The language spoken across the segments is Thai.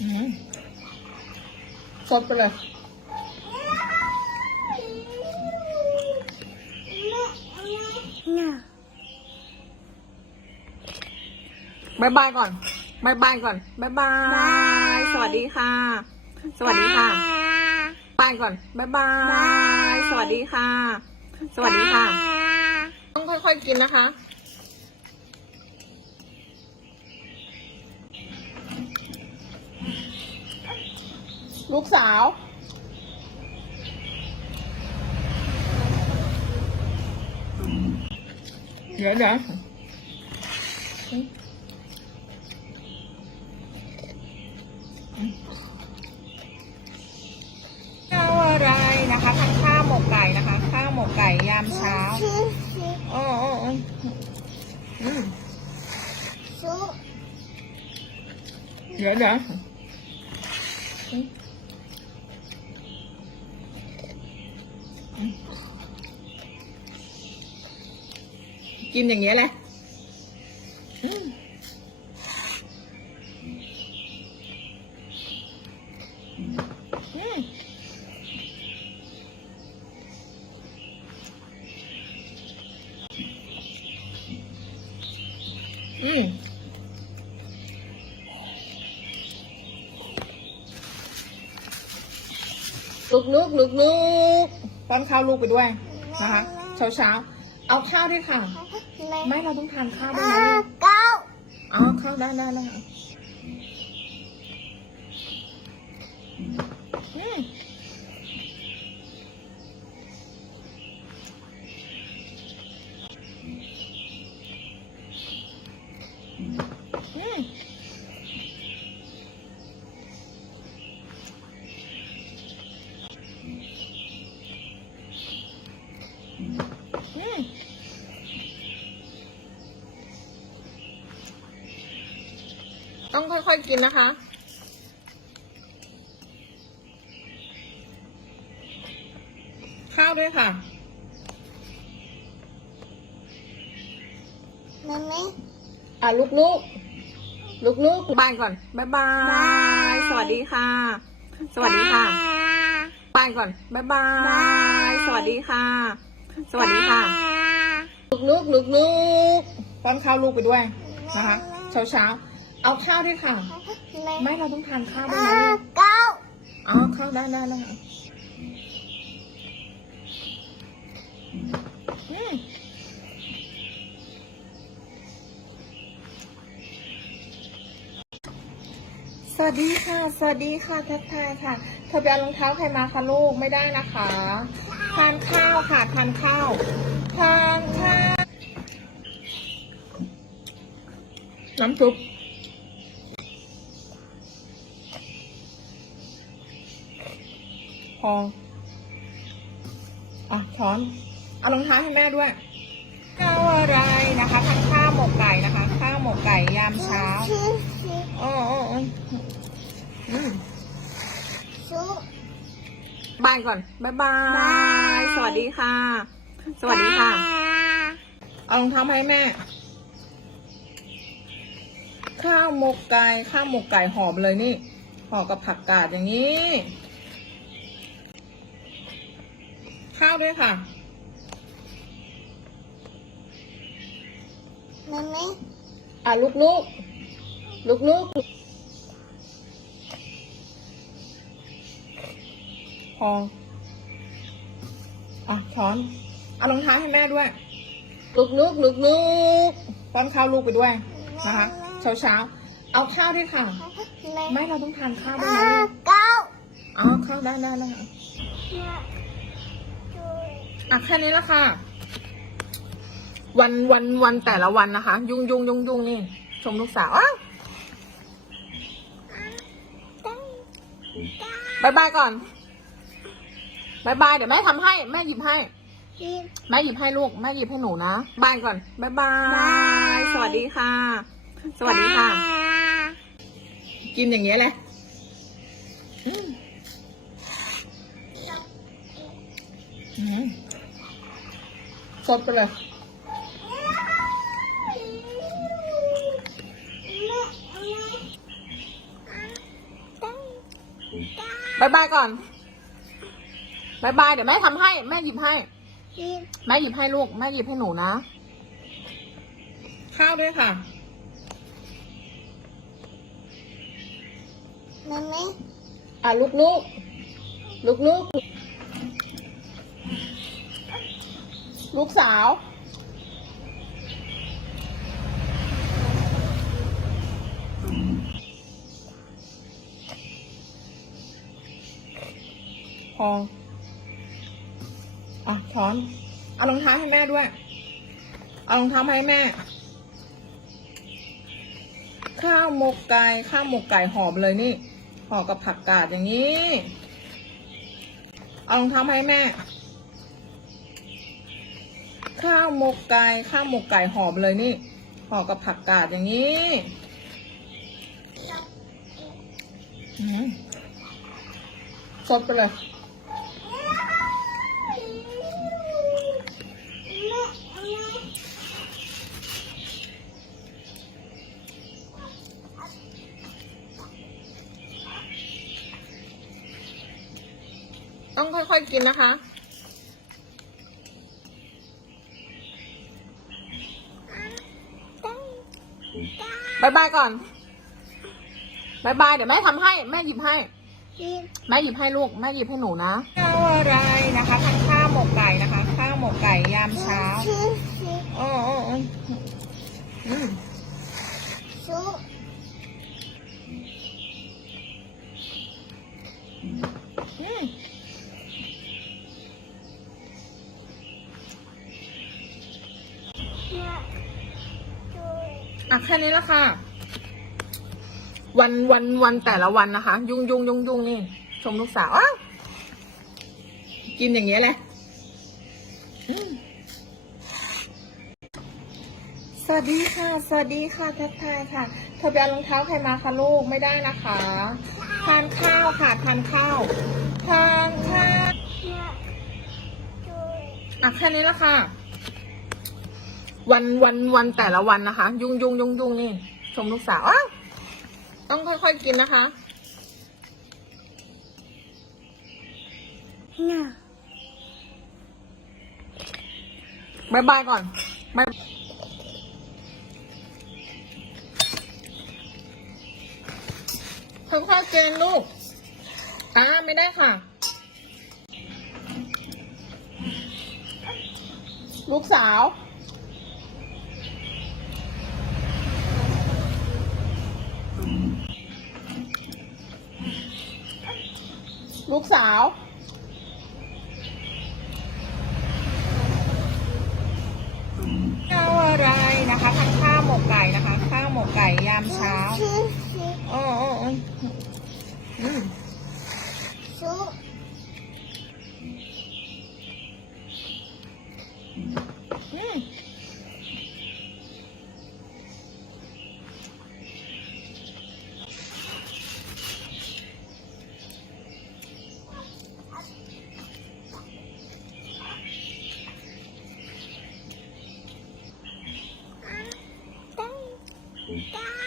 อืมสดไปเลยบายบายก่อนบายบายก่อนบายบาย สวัสดีค่ะ สวัสดีค่ะบายก่อนบายบาย สวัสดีค่ะ สวัสดีค่ะ ต้องค่อยๆกินนะคะ ลูกสาว เดี๋ยวเดี๋ยวข้าวอะไรนะคะทานข้าวหมกไก่นะคะ ข้าวหมกไก่ยามเช้าโอ้โอ้โอ้อืมเดี๋ยวเดี๋ยวอืมอืม กินอย่างเงี้ยแหละอืมอืมอืมลุกลุกลุกลุกป้อนข้าวลูกไปด้วยนะคะเช้าเช้า เอาข้าวด้วยค่ะ ไม่เราต้องทานข้าวด้วยนะลูกเอาข้าวได้ได้ได้ ต้องค่อยๆกินนะคะ ข้าวด้วยค่ะอะลูกลูกลูกลูกบายก่อนบายบาย สวัสดีค่ะ สวัสดีค่ะบายก่อนบายบาย สวัสดีค่ะ สวัสดีค่ะ ลูกลูกลูกลูกป้อนข้าวลูกไปด้วยนะคะ เช้าเช้าๆ เอาข้าวด้วยค่ะ ไม่เราต้องทานข้าวด้วยนะลูกอ๋อข้าวได้ได้ได้อืมสวัสดีค่ะ สวัสดีค่ะทักทายค่ะ เธอไปเอารองเท้าใครมาคะลูกไม่ได้นะคะ ทานข้าวค่ะ ทานข้าว ทานข้าวน้ำซุป พออะช้อน เอารองเท้าให้แม่ด้วยข้าวอะไรนะคะทานข้าวหมกไก่นะคะ ข้าวหมกไก่ยามเช้าโอ้โอ้อืมบายก่อนบายบาย สวัสดีค่ะ สวัสดีค่ะ เอารองเท้ามาให้แม่ ข้าวหมกไก่ ข้าวหมกไก่หอมเลยนี่ห่อกับผักกาดอย่างนี้ ข้าวด้วยค่ะอะลูกลูกลูกลูกพออะช้อนเอารองเท้าให้แม่ด้วย ลูกลูกลูกลูกป้อนข้าวลูกไปด้วยนะคะเช้าเช้าๆเอาข้าวด้วยค่ะ ไม่เราต้องทานข้าวด้วยนะลูกอ๋อข้าวได้ได้ได้ อะแค่นี้ละค่ะ วันวันวันแต่ละวันนะคะ ยุ่งยุ่งยุ่งยุ่งนี่ ชมลูกสาวอ้าวบายบายก่อนบายบายเดี๋ยวแม่ทำให้ แม่หยิบให้ แม่หยิบให้ลูก แม่หยิบให้หนูนะบายก่อนบายบาย สวัสดีค่ะ สวัสดีค่ะ กินอย่างเงี้ยเลยอืมอืม สดไปเลยบายบายก่อนบายบายเดี๋ยวแม่ทำให้ แม่หยิบให้ แม่หยิบให้ลูก แม่หยิบให้หนูนะ ข้าวด้วยค่ะมันไม่อะลูกลูกลูกลูก ลูกสาว พอ อะช้อน เอารองเท้าให้แม่ด้วย เอารองเท้ามาให้แม่ ข้าวหมกไก่ ข้าวหมกไก่หอมเลยนี่ห่อกับผักกาดอย่างนี้ เอารองเท้ามาให้แม่ ข้าวหมกไก่ข้าวหมกไก่หอมเลยนี่ห่อกับผักกาดอย่างนี้สดไปเลยต้องค่อยๆกินนะคะ บายบายก่อนบายบายเดี๋ยวแม่ทำให้ แม่หยิบให้ แม่หยิบให้ลูก แม่หยิบให้หนูนะข้าวอะไรนะคะทานข้าวหมกไก่นะคะ ข้าวหมกไก่ยามเช้าโอ้โอ้ อะแค่นี้ละค่ะ วันวันวันแต่ละวันนะคะ ยุ่งยุ่งยุ่งยุ่งนี่ ชมลูกสาวอ้าวกินอย่างเงี้ยเลยอืมสวัสดีค่ะ สวัสดีค่ะทักทายค่ะเธอไปเอารองเท้าใครมาคะลูกไม่ได้นะคะ ทานข้าวค่ะทานข้าวทานข้าวอะแค่นี้ละค่ะ วันวันวันแต่ละวันนะคะ ยุ่งยุ่งยุ่งยุ่งนี่ ชมลูกสาวอ้าวต้องค่อยๆกินนะคะน่ะบายบายก่อนบายค่อยๆกินลูกอ่าไม่ได้ค่ะ ลูกสาว ลูกสาว ข้าวอะไรนะคะทานข้าวหมกไก่นะคะ ข้าวหมกไก่ยามเช้าโอ้โอ้โอ้อืม ซุป อืม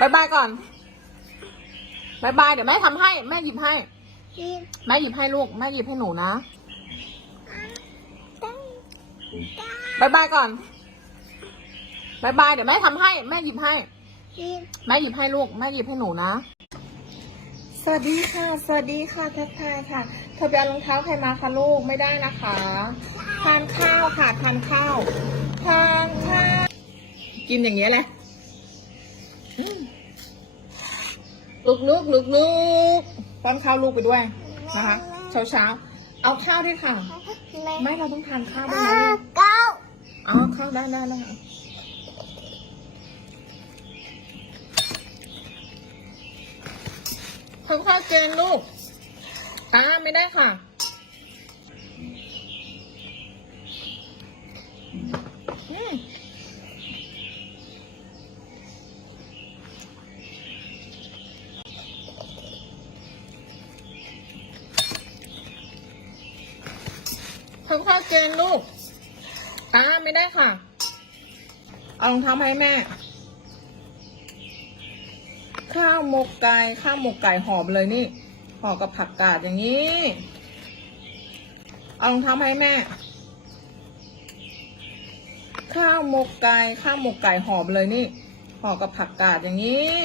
บายบายก่อนบายบายเดี๋ยวแม่ทำให้ แม่หยิบให้ แม่หยิบให้ลูก แม่หยิบให้หนูนะบายบายก่อนบายบายเดี๋ยวแม่ทำให้ แม่หยิบให้ แม่หยิบให้ลูก แม่หยิบให้หนูนะ สวัสดีค่ะ สวัสดีค่ะทักทายค่ะ เธอไปเอารองเท้าใครมาคะลูกไม่ได้นะคะ ทานข้าวค่ะ ทานข้าว ทานข้าว กินอย่างเงี้ยเลย ลุกลุกลุกลุกป้อนข้าวลูกไปด้วยนะคะเช้าเช้าๆเอาข้าวด้วยค่ะ ไม่เราต้องทานข้าวด้วยนะลูกเก้าอ๋อข้าวได้ได้ได้ค่ะข้าวข้าวเจนลูกอ่าไม่ได้ค่ะ เจนลูก อ่าไม่ได้ค่ะ เอารองเท้าให้แม่ ข้าวหมกไก่ข้าวหมกไก่หอมเลยนี่ห่อกับผักกาดอย่างนี้ เอารองเท้ามาให้แม่ ข้าวหมกไก่ข้าวหมกไก่หอมเลยนี่ห่อกับผักกาดอย่างนี้